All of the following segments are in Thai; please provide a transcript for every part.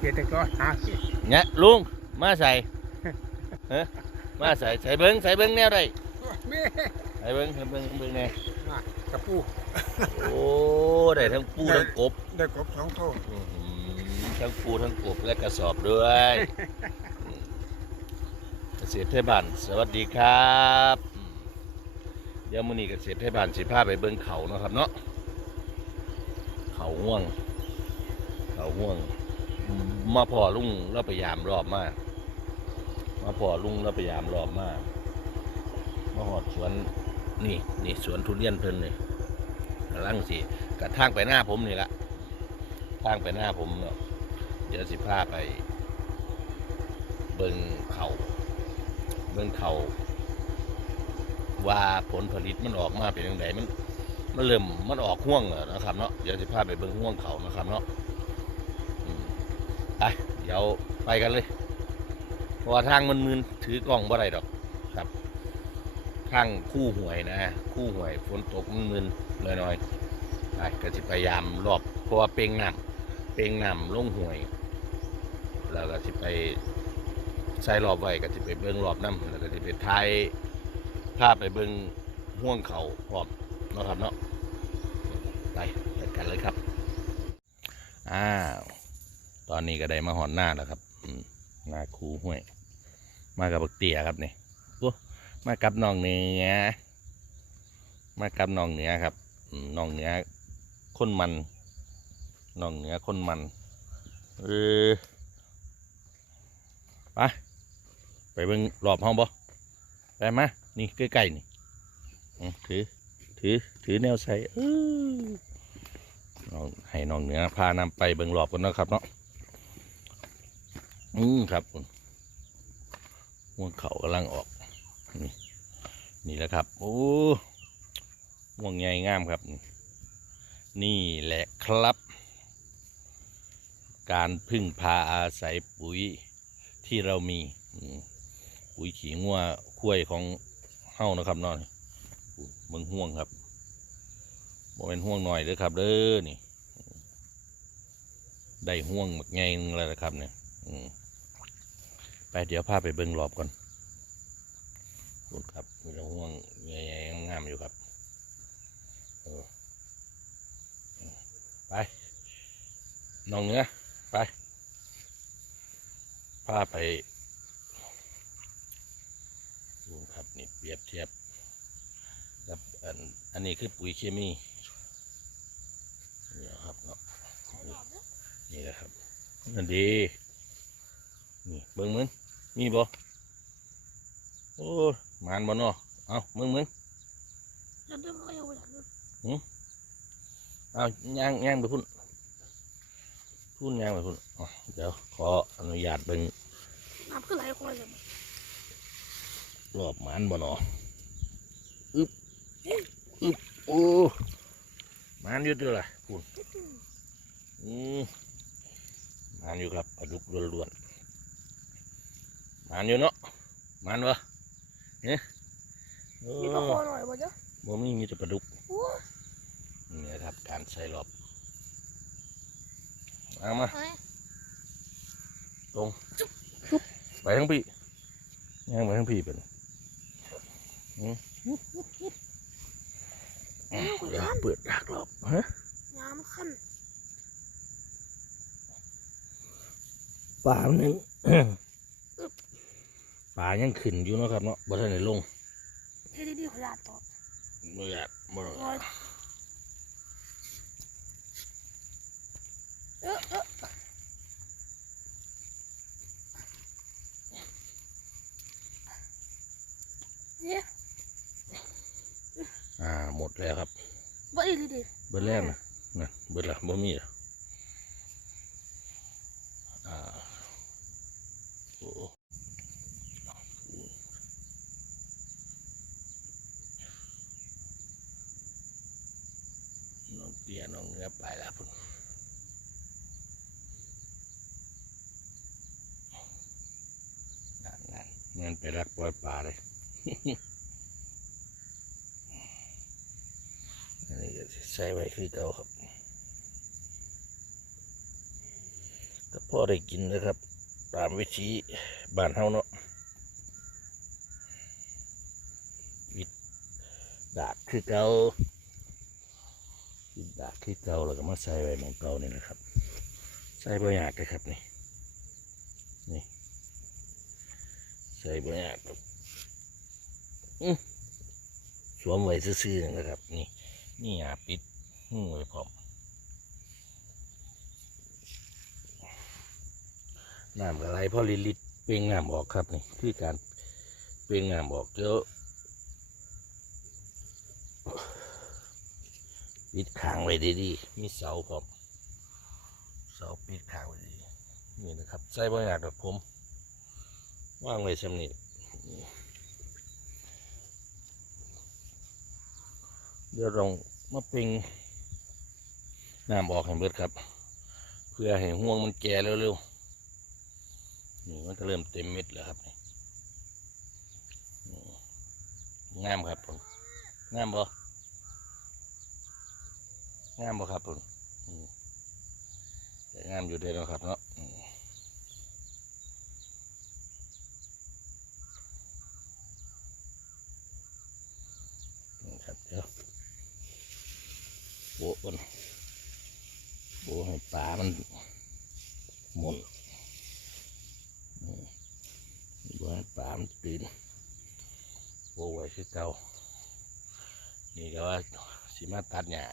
เกียรติก็หาเนี่ยลุงมาใส่เฮ้มาใส่ใส่เบิ้งใส่เบิ้งแนวใดแม่ใส่เบิ้งใส่เบิ้งเบิ้งแนวน่กระปูโอ้ได้ทั้งปูทั้งกบได้กบสองตัวทั้งปูทั้งกบและกระสอบด้วยเกษตรเทศบาลสวัสดีครับเดี๋ยวมื้อนี้เกษตรเทศบาลสิพาไปเบิ้งเขาเนาะครับเนาะเขาห่วง เขาห่วง มาพอลุงแล้วพยายามรอบมาก มาพอลุงแล้วพยายามรอบมาก มาหอดสวนนี่นี่สวนทุเรียนเพิ่นนี่กำลังสิกระทางไปหน้าผมนี่ละทางไปหน้าผมเนาะเดี๋ยวสิพาไป เบิ่งเขาเบิ่งเขาว่าผลผลิตมันออกมาเป็นยังไงมันมันเริ่มมันออกห่วงแล้วนะครับเนาะเดี๋ยวสิพาไปเบิ่งห่วงเขานะครับเนาะ ไปเดี๋ยวไปกันเลยเพราะทางมันมืนถือกล้องบ่ได้ดอกครับทางคู่หวยนะคู่หวยฝนตกมันมืนๆน้อยๆไปก็สิพยายามรอบเพราะว่าเปงน้ำเปงน้ำลงหวย แล้วก็สิไปใส่รอบไว้ก็สิไปเบิ่งรอบน้ำแล้วก็สิไปถ่ายภาพไปเบิ่งห่วงเขาพร้อมเนาะครับเนาะไปไปกันเลยครับ อ้าว ตอนนี้ก็ได้มาหอนหน้าแล้วครับอืหน้าคูห้วย มากับบักเตียครับนี่โอ้มากับน้องเหนือมากับน้องเหนือครับน้องเหนือคนมันน้องเหนือคนมันเออไปไปเบิ่งรอบห้องบ่ไปมานี่ใกล้ๆนี่ถือถือถือแนวใส่เออให้น้องเหนือพานำไปเบิ่งรอบกันนะครับเนาะ อืมครับม่วงเขากำลังออก นี่นี่แหละครับ โอ้ม่วงใหญ่งามครับ นี่แหละครับ การพึ่งพาอาศัยปุ๋ยที่เรามี ปุ๋ยขี้งัวคุ้ยของเฮ้านะครับนอนเมืองห่วงครับบ่เป็นห่วงหน่อยเด้อครับเด้อนี่ ได้ห่วงบักไงนึงแล้วนะครับเนี่ย อืม ไปเดี๋ยวพาไปเบิ่งรอบก่อนดูครับมีแต่ห่วงใหญ่ๆงามอยู่ครับเออไปน้องเนื้อไปพาไปดูครับนี่เปรียบเทียบกับอันอันนี้คือปุ๋ยเคมีนี่ครับเนาะนี่แหละครับนั่นดีนี่เบิ้งมึง มีบ่โอ้ยมานบ่เนาะเอามึงมึงจะดึงก็ยังไม่อยากดึงเอาย่างย่างไปพุ่นพุ่นย่างไปพุ่นอ๋อเดี๋ยวขออนุญาตเบิ้งน้ำขึ้นไหลคอยเลยรอบหมันบ่เนาะอึบอึบโอ้หมันอยู่ตัวละพุ่นอืมหมันอยู่ครับปลาดุกล้วนๆห มันอยู่เนาะหมันวะเนี่ยโอ้มีปลาคอหน่อยบ่เจ้าบ่มีมีแต่ปลาดุกโอ้นี่ครับการใส่รอบเอามาเฮ้ยไปทั้งพี่ย่างไปทั้งพี่เป็นอืมอยากเปิดอยากรอบฮะน้ำขั้นป่ามันยังป่ายังขึ้นอยู่เนาะครับเนาะบ่ทันได้ลงเฮ้ยดีๆขออยากต่อบ่อยากบ่ลอยเออเออเนี่ยอ่าหมดแล้วครับบ่ดีดีเบิดแล้วนะนะเบิดละบ่มีละ น้องเตี้ยน้องเนื้อไปแล้วพุ่นนั่นนั่นมันไปรักปล่อยป่าเลยอันนี้ก็ใส่ไว้คือเก่าครับก็พอได้กินนะครับ ตามวิธีบ้านเฮาเนาะวิดดากคือเก่า วิดดากคือเก่าแล้วก็มาใส่ไว้หมองเก่านี่นะครับ ใส่บ่ยากเลยครับนี่นี่ใส่บ่ยากครับอื้อสวมไว้ซื่อๆนะครับ นี่ นี่อะปิดหูไว้พร้อมน้ำอะไรพอลิลิตเปล่งน้ำออกครับนี่คือการเปล่งน้ำออกเดี๋ยว ปิดขางไว้ดีๆมีเสาพร้อมเสาปิดขางไว้ดีนี่นะครับใส่บางอย่างกับผมว่างไว้สำนิเดี๋ยวลองมาเปล่งน้ำออกให้เบิดครับ เพื่อให้ห่วงมันแก่เร็วๆนี่มันก็เริ่มเต็มเม็ดแล้วครับงามครับผมงามบ่ งามบ่ครับผมอืมแต่งามอยู่เด้อเนะครับเนาะอืมนี่ครับเดี๋ยวโบะก่อนโบให้ปลามันหมุนโบให้ปลามันตื่นโอ้ไว้คือเก่านี่ก็ว่าสิมาตัดหญ้า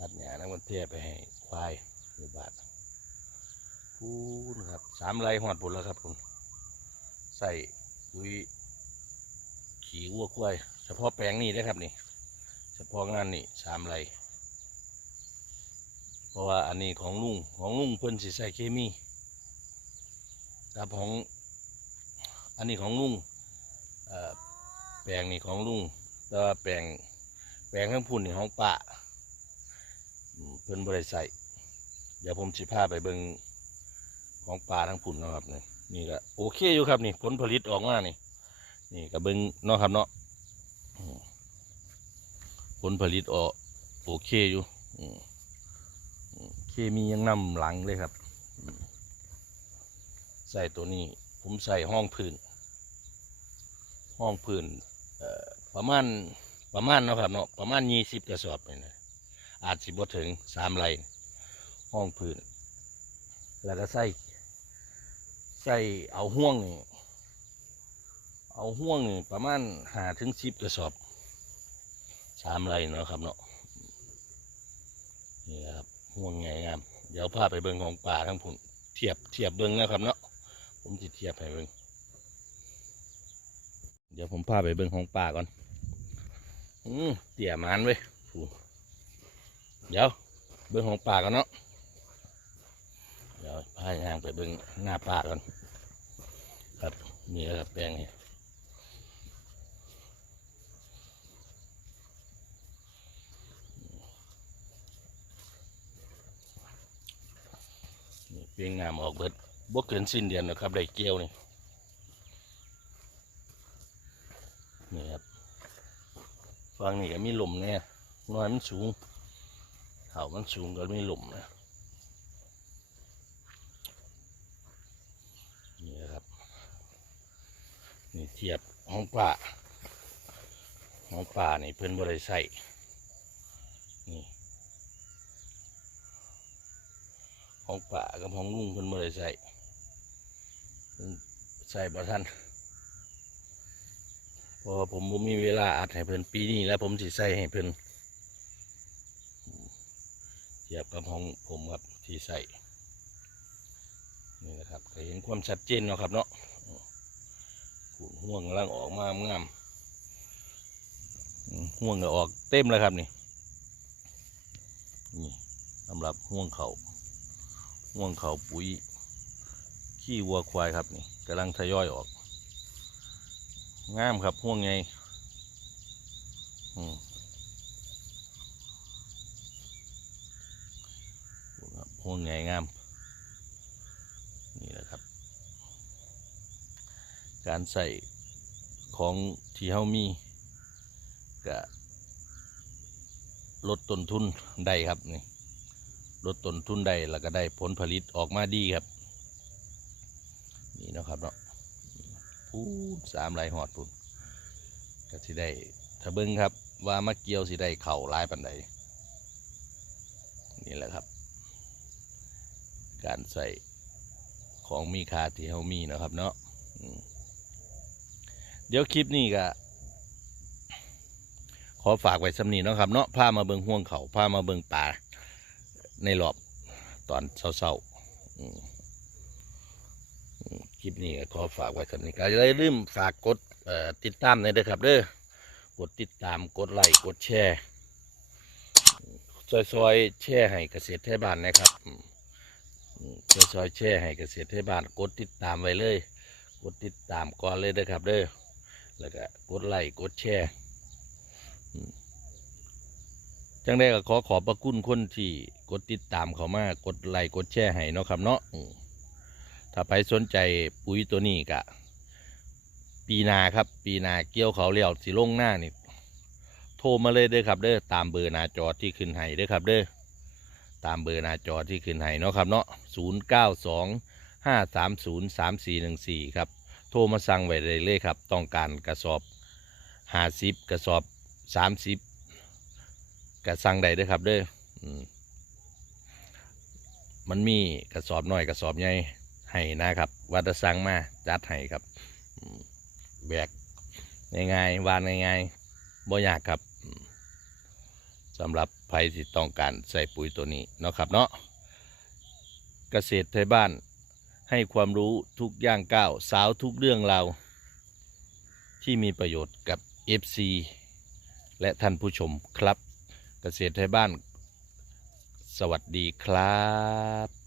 ตัดหญ้าแล้วมันเทียไปให้ควายอยู่บ้านพูนครับสามไรหอดผลแล้วครับผมใส่ปุ๋ยขี่วัวควายเฉพาะแปลงนี้นะครับนี่เฉพาะงานนี่สามไรเพราะว่าอันนี้ของลุงของลุงเพิ่นสิใส่เคมีครับของอันนี้ของลุงแปลงนี่ของลุงแต่ว่าแปลงแปลงข้างพุ่นนี่ของป้า เพิ่นบริใส่เดี๋ยวผมสิพาไปเบิงของป่าทั้งพุ่นนะครับนี่นี่ก็โอเคอยู่ครับนี่ผลผลิตออกมานี่ นี่ก็เบิงเนาะครับเนาะผลผลิตออกโอเคอยู่เคมียังนำหลังเลยครับ ใส่ตัวนี้ ผมใส่ห้องพื้น ห้องพื้นประมาณประมาณเนาะครับเนาะประมาณยี่สิบกระสอบนี่นะ อาจสิบ่ถึงสามไร่ห้องพื้น แล้วก็ใส่ใส่เอาห่วงนี่เอาห่วงนี่ประมาณหาถึงสิบกระสอบสามไร่เนาะครับเนาะนี่ครับห่วงไงงามเดี๋ยวพาไปเบิ่งของป่าทั้งพุ่นเทียบเทียบเบิ้งนะครับเนาะผมจะเทียบให้เบิ้งเดี๋ยวผมพาไปเบิ้งของป่าก่อนอืมเตี่ยมันเว้ย เดี๋ยวเบิ้งของป่ากันเนาะเดี๋ยวพายางไปเบิ้งหน้าป่าก่อนครับนี่ครับแปลงนี่นี่เปลียงน้ำออกเบิดบวกเกินสิ้นเดือนนะครับได้เกี่ยวนี่นี่ครับฟังนี่ก็มีลมเนี่ยน้อยมันสูง เขามันสูงก็มีลมนะนี่ครับ นี่เทียบห้องป่าห้องป่านี่เพิ่อนบริใส่นี่ห้องป่ากับห้องลุงเพิ่อนบริใส่ใส่บ่ทันพราะว่าผมมีเวลาอัดให้เพิ่อนปีนี้แล้วผมสิใส่ให้เพิ่อน ทียบกับห้องผมครับที่ใส่นี่นะครับเห็นความชัดเจนเนาะครับเนาะขุนห่วงกำลังออกมางามอืมห่วงก็ออกเต็มแล้วครับนี่นี่สำหรับห่วงเขาห่วงเขาปุ๋ยขี้วัวควายครับนี่กำลังทยอยออกงามครับห่วงไงอืม ครับห่งไงาม นี่แหละครับ การใส่ของที่เฮามีก็ลดต้นทุนได้ครับนี่ลดต้นทุนได้แล้วก็ได้ผลผลิตออกมาดีครับ นี่นะครับเนาะพูดสามไรหอดพุ่นก็สิได้ถ้าเบิ้งครับ ว่ามาเกี่ยวสิได้เข่าลายปันใดนี่แหละครับ การใส่ของมีค่าที่เขามีนะครับเนาะเดี๋ยวคลิปนี้ก็ขอฝากไว้สำนีนะครับเนาะพามาเบิงห่วงเขาพามาเบิงป่าในรอบตอนเศร้าๆคลิปนี้ก็ขอฝากไว้สำนีก็อย่าลืมฝากกดติดตามหน่อยเด้อครับเด้อกดติดตามกดไลค์กดแชร์ซอยๆแชร์ให้เกษตรไทยบ้านนะครับ อืมอืมช่วยซอยแช่ให้เกษตรให้บ้านกดติดตามไว้เลย กดติดตามก่อนเลยนะครับเด้อแล้วก็กดไลค์กดแชร์จังได้ก็ขอขอบพระคุณคนที่กดติดตามเขามากดไลค์กดแชร์ให้เนาะครับเนาะถ้าไปสนใจปุ๋ยตัวนี้กะ ปีนาครับ ปีนาเกี่ยวเขาวเลี้ยวสิลงหน้านี่โทรมาเลยเด้อครับเด้อตามเบอร์หน้าจอที่ขึ้นให้เด้อครับเด้อ ตามเบอร์หน้าจอที่ขึ้นให้เนาะครับเนาะ0 9 2 5 3 0 3 4 1 4 ครับ โทรมาสั่งไว้เลยเลยครับ ต้องการกระสอบ 50 กระสอบ 30 กระสั่งได้ด้อครับเด้อมันมีกระสอบน้อยกระสอบใหญ่ให้นะครับว่าจะสั่งมาจัดให้ครับแบกง่ายๆวานง่ายๆบ่ยากครับ สำหรับใครที่ต้องการใส่ปุ๋ยตัวนี้เนาะครับเนาะเกษตรไทยบ้านให้ความรู้ทุกย่างก้าวสาวทุกเรื่องราวที่มีประโยชน์กับ FC และท่านผู้ชมครับ เกษตรไทยบ้าน สวัสดีครับ